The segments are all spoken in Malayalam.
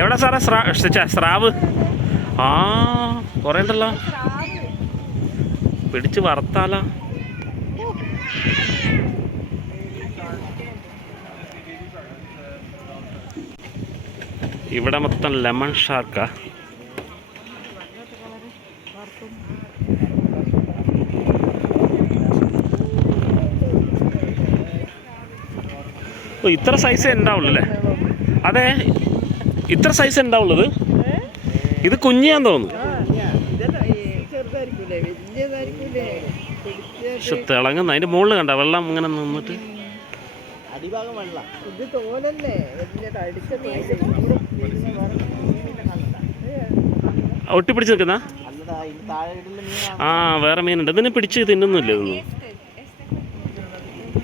എവിടെ സാറേ സ്രാവ്? ആ കുറേ ഉണ്ടല്ലോ, പിടിച്ച് വറുത്താലോ. ഇവിടെ മൊത്തം ലെമൺ ഷാർക്കാ. ഓ ഇത്ര സൈസേ ഉണ്ടാവുള്ളൂ അല്ലേ? അതെ, ഇത്ര സൈസ് ഉണ്ടാവുള്ളത്. ഇത് കുഞ്ഞാന്ന് തോന്നുന്നു. പക്ഷെ തിളങ്ങുന്ന അതിന്റെ മുകളിൽ കണ്ട വെള്ളം ഇങ്ങനെ നിന്നിട്ട് ഒട്ടിപ്പിടിച്ച് നിൽക്കുന്ന ആ വേറെ മീനുണ്ട്. ഇതിനെ പിടിച്ച് തിന്നുന്നില്ല ഇതൊന്നും.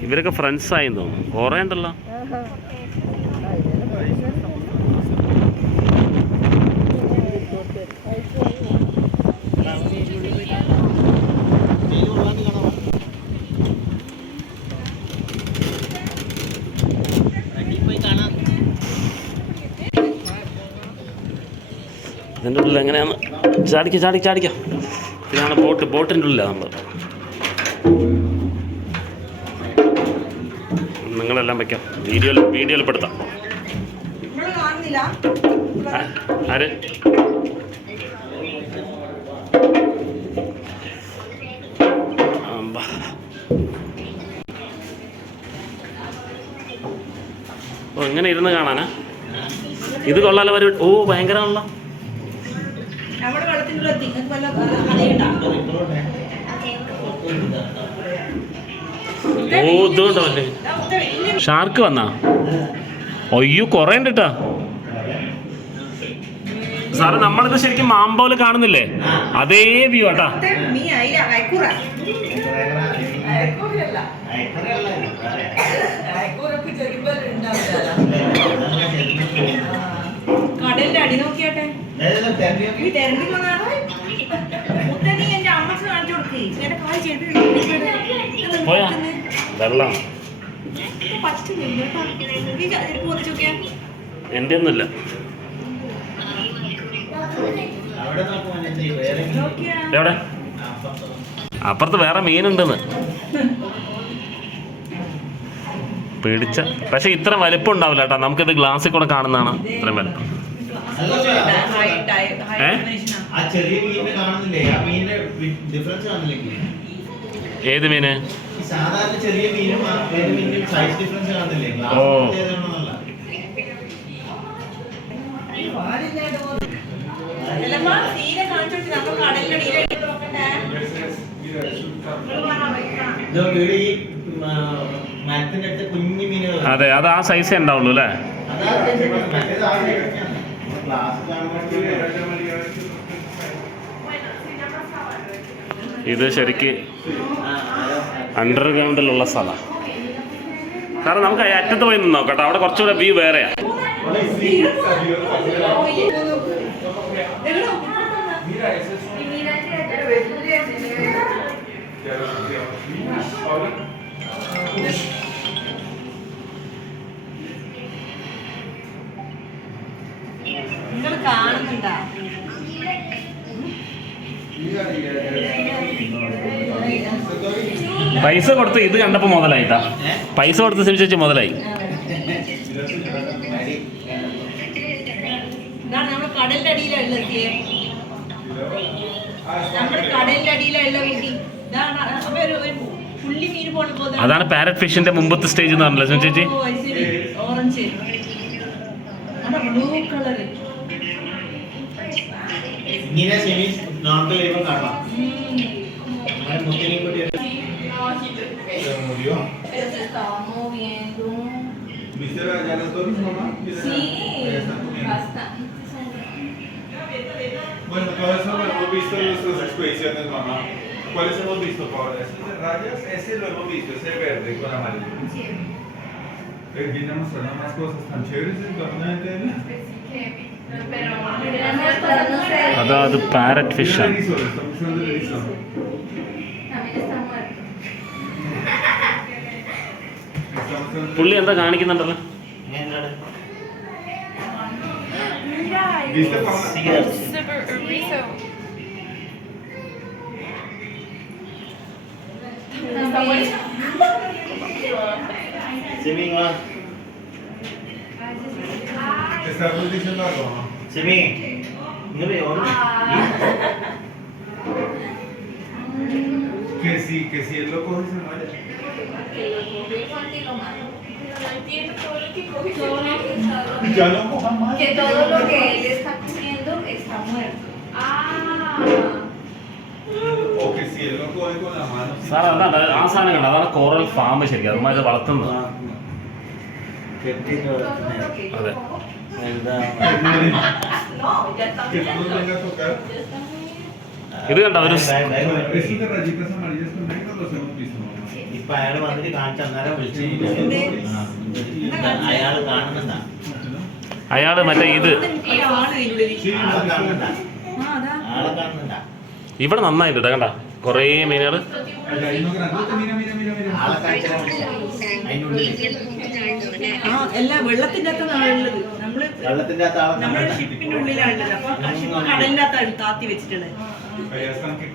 ഇവരൊക്കെ ഫ്രണ്ട്സായി തോന്നുന്നു. കുറേ ഉണ്ടല്ലോ. ഇതിൻ്റെ ഉള്ളിൽ എങ്ങനെയാണ് ചാടിക്കാം. ഇതാണ് ബോട്ടിൻ്റെ ഉള്ളിലാണ് നമ്മൾ. നിങ്ങളെല്ലാം വയ്ക്കാം, വീഡിയോയിൽ പെടുത്താം. ആര് ഓ ഇങ്ങനെ ഇരുന്ന് കാണാനാ? ഇത് കൊള്ളാലോ. ഓ ഭയങ്കരമാണല്ലോ. ഓ ഇതുകൊണ്ടോ അല്ലേ ഷാർക്ക് വന്നാ? അയ്യോ കുറേ ഉണ്ട് കേട്ടാ സാറ്. നമ്മളിത് ശരിക്കും മാമ്പോല് കാണുന്നില്ലേ, അതേ വ്യൂ ആട്ടാ. കടലിന്റെ അടി നോക്കിയാട്ടെ. വെള്ളം എൻ്റെ ഒന്നുമില്ല. എവിടെ? അപ്പുറത്ത് വേറെ മീനുണ്ടെന്ന് പിടിച്ച. പക്ഷെ ഇത്ര വലിപ്പം ഉണ്ടാവില്ല കേട്ടോ. നമുക്കിത് ഗ്ലാസ്സിൽ കൂടെ കാണുന്നതാണ് ഇത്രയും വലിപ്പം. ഏത് മീന്? ഓ അതെ, അത് ആ സൈസേ ഉണ്ടാവുള്ളൂ അല്ലേ? ഇത് ശരിക്ക് അണ്ടർഗ്രൗണ്ടിലുള്ള സ്ഥലമാണ്. കാരണം നമുക്ക് അറ്റത്ത് പോയി നിന്ന് നോക്കട്ടെ, അവിടെ കുറച്ചുകൂടെ വ്യൂ വേറെയാ. കാണുന്നുണ്ടാ? പൈസ കൊടുത്ത് ഇത് കണ്ടപ്പോൾ മുതലായിട്ടാ. പൈസ കൊടുത്ത് ശ്രമിച്ചു മുതലായി. കടലിന്റെ അടിയിലുള്ള അതാണ് പാരറ്റ് ഫിഷിന്റെ മുമ്പത്തെ സ്റ്റേജ് എന്ന് പറഞ്ഞല്ലോ ചേച്ചി. Orange blue colour Pero se estaba moviendo. ¿Viste allá los dos, mamá? Sí, bastante. Bueno, todo eso lo hemos visto en nuestras expediciones, mamá. ¿Cuáles hemos visto, Paola? ¿Esos de rayas? Ese lo hemos visto, ese verde con amarillo. Sí. Viene a mostrarnos más cosas tan chéveres en torno de él. അത് പാരറ്റ് ഫിഷാണ്. പുള്ളി എന്താ കാണിക്കുന്നുണ്ടല്ലോ? ¿Viste, Paola? Super Rizo. Está bueno. Simi, ¿no? ¿Te estás diciendo algo, no? Simi, no veo. Que si él lo coge, se vaya. Ya no coja más. Que todo lo que él está comiendo está muerto. O que si él lo coge con la mano. sí. Sir അതാണ് ആ സാധനം കണ്ട അതാണ് കോറൽ ഫാം ശരിക്കും അതുമായി വളർത്തുന്നത്. അതെ. No, ya está Que no nos venga a tocar. ഇത് കണ്ട ഒരു Esos de rayitas amarillas con negro los hemos visto, mamá. ഇപ്പൊ അയാൾ വന്നിട്ട് കാണിച്ച അന്നേരം വിളിച്ചു അയാൾ കാണുന്നുണ്ടാ അയാള് മറ്റേ ഇത് Sí, ആളെ കാണുന്നുണ്ടാ അതാ ആളെ കാണുന്നുണ്ടാ ഇവിടെ നന്നായിട്ട് കണ്ട കുറേ മീനുകൾ. el gallino grandote, mira. ആളെ കാണിച്ചാൽ അതിനുള്ളിൽ എല്ലാ വെള്ളത്തിന്റെ അകത്താണ് ഉള്ളത്. വെള്ളത്തിന്റെ അകത്ത് ആളെ നമ്മുടെ കാണുന്നുണ്ടാ ഷിപ്പിന്റെ ഉള്ളിലാണുള്ളത്. അപ്പൊ ആ ഷിപ്പ് കടലിന്റെ അകത്താണ് താത്തി വെച്ചിട്ടുള്ളത്. Allá están que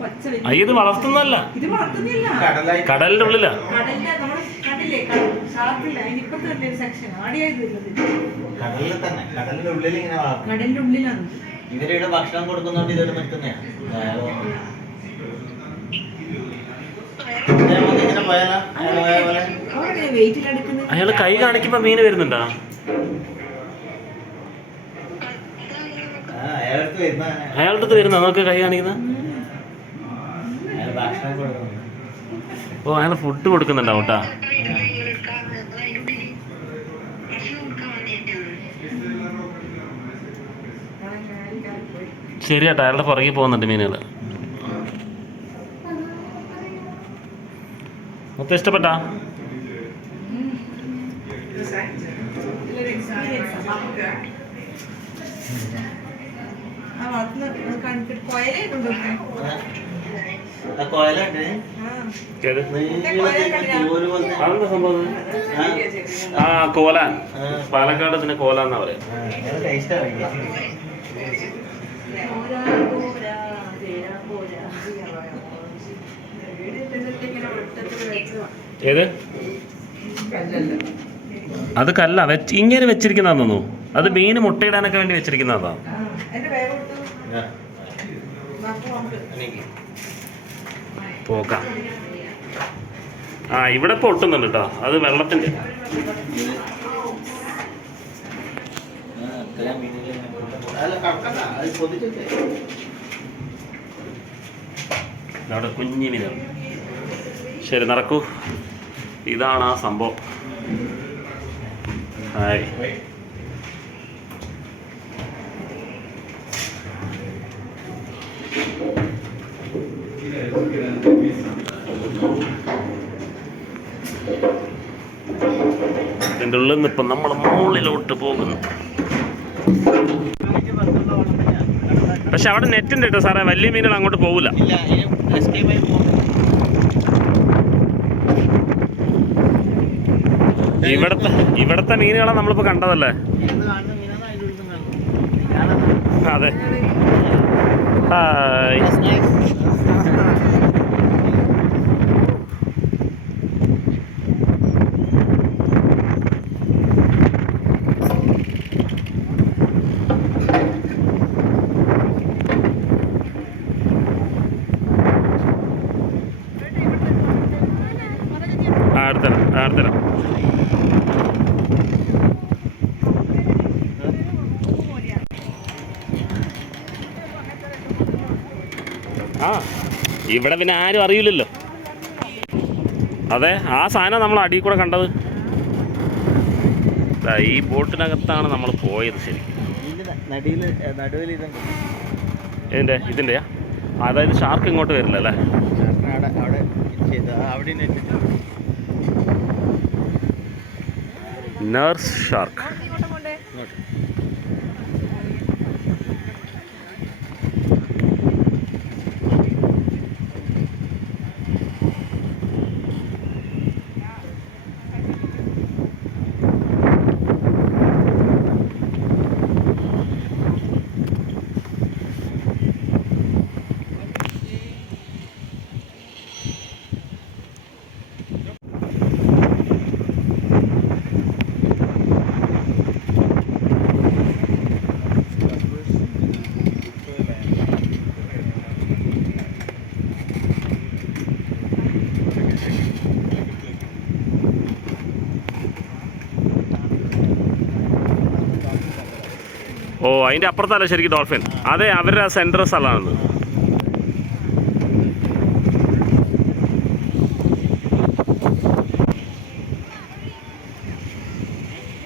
പച്ച ഇത് വളർത്തുന്നതല്ല, ഇത് വളർത്തുന്നില്ല. കടലായി കടലിന്റെ ഉള്ളിലാ. കടലിന്റെ നമ്മുടെ കടലിലെ ഷാർക്കില്ല അതിനിപ്പത്തെ ഒരു സെക്ഷൻ ആടിയായത് വരുന്നത് കടലിൽ തന്നെ കടലിന്റെ ഉള്ളിൽ ഇങ്ങനെ വളർത്തും കടലിന്റെ ഉള്ളിലാണ്. ഇവരിവിടെ ഭക്ഷണം കൊടുക്കുന്നോണ്ട് ഇതൊരു നിൽക്കുന്നതാണ് ഇങ്ങനെ പോയാലോ അയാൾ പോയ പോലെ അവിടെ വെയിറ്റിലെടുക്കുന്നത് അയാള് കൈ കാണിക്കുമ്പോ മീന് വരുന്നുണ്ടാ. അയാൾക്ക് വരുന്ന അയാളുടെ അടുത്ത് വരുന്ന നമുക്ക് കൈ കാണിക്കുന്ന. അയാൾ ഭക്ഷണം കൊടുക്കുന്നു ഓ അയാൾ ഫുഡ് കൊടുക്കുന്നുണ്ടാവും കേട്ടാ. ശരി കേട്ടോ, അയാളുടെ പുറകെ പോകുന്നുണ്ട് മീനുകൾ. മൊത്തം ഇഷ്ടപ്പെട്ടാ? കോയലുണ്ട് ഏത്? തോല് പോലത്തെ അതെന്താ സംഭവം? ആ കോലാൻ. പാലക്കാട് ഇതിന് കോലാന്നാ പറയാ. ടേസ്റ്റ് അറിയില്ല ഏത്? അത് കല്ല ഇങ്ങനെ വെച്ചിരിക്കുന്നതാന്ന് തോന്നുന്നു. അത് മീന് മുട്ടയിടാനൊക്കെ വേണ്ടി വെച്ചിരിക്കുന്നതാ. പോക്കാം. ആ ഇവിടെ ഇപ്പോൾ ഒട്ടുന്നുണ്ട് കേട്ടോ, അത് വെള്ളത്തിൻ്റെ. അവിടെ കുഞ്ഞു മീനാണ്. ശരി നടക്കൂ. ഇതാണ് ആ സംഭവം. ഹായ്. ഇതിൻ്റെ ഉള്ളിൽ നിന്ന് ഇപ്പം നമ്മൾ മുകളിലോട്ട് പോകുന്നു. പക്ഷെ അവിടെ നെറ്റ് ഉണ്ട് കേട്ടോ സാറേ, വലിയ മീനുകൾ അങ്ങോട്ട് പോകില്ല. ഇവിടത്തെ മീനുകളെ നമ്മളിപ്പോൾ കണ്ടതല്ലേ. അതെ. ഹായ്. അടുത്തരാം. ആ ഇവിടെ പിന്നെ ആരും അറിയില്ലല്ലോ. അതെ, ആ സാധനം നമ്മൾ അടിയിൽ കൂടെ കണ്ടത്. ഈ ബോട്ടിനകത്താണ് നമ്മൾ പോയത് ശരിക്കും. ഇതിൻ്റെയാ? അതായത് ഷാർക്ക് ഇങ്ങോട്ട് വരില്ല അല്ലേ? Nurse shark. ഓ അതിൻ്റെ അപ്പുറത്തല്ല ശരിക്കും ഡോൾഫിൻ. അതെ അവരുടെ സെൻട്രൽ സ്ഥലമാണെന്ന്.